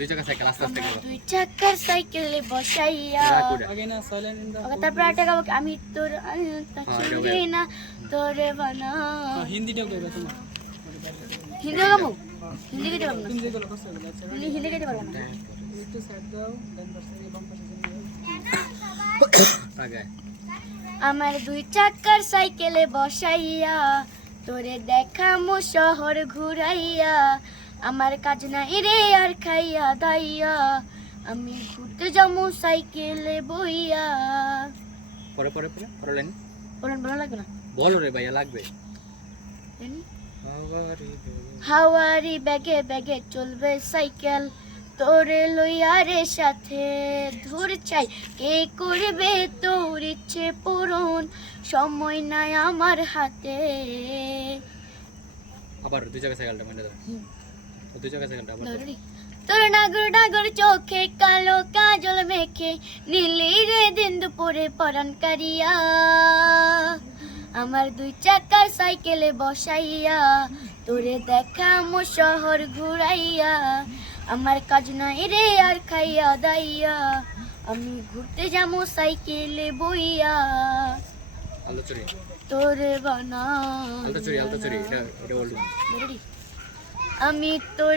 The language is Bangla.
দুই চাকা সাইকেল আস্তে আস্তে আমার করো। দুই চাকার সাইকেলে বসাইয়া তারপর একটা গাবো আমি তোর চিনি না তোরে বানা হিন্দিটাও কইবা তুমি হিন্দি গাবো হিন্দি গাইতে পারবো না হিন্দি গাইতে পারবো না একটু সাইড দাও দেন পাশে বাম পাশে আগে আমার দুই চাকার সাইকেলে বসাইয়া তোরে দেখামো শহর ঘুরাইয়া আমার কাজ নাই রে আর খাইয়া দাইয়া আমি ঘুরতে যাবো সাইকেলে বইয়া পরে পরে পরে পরে লাইন বলেন ভালো লাগবে না বলো রে ভাইয়া লাগবে। জানি হাওয়ারি হাওয়ারি ব্যাগে ব্যাগে চলবে সাইকেল তোরে লইয়ারে সাথে ধুর চাই কে করবে তোর ইচ্ছে পূরণ সময় নাই আমার হাতে আবার দুই চাকা সাইকেলটা মেরে দাও। দুই চাকা সাইকেলটা আবার দাও। ধরি। তোর নাগর ডাগর চোখে কালো কাজল মেখে নীলি রে দিন দুপুরে পরান কারিয়া আমার দুই চাকার সাইকেলে বসাইয়া তোরে দেখামো শহর ঘুরাইয়া আমার কাজ নাই রে আর খাইয়া দাইয়া আমি ঘুরতে যাবো সাইকেলে বইয়া আলু চুরি তোরে বানা আলু চুরি এটা বলুন। আমি তোর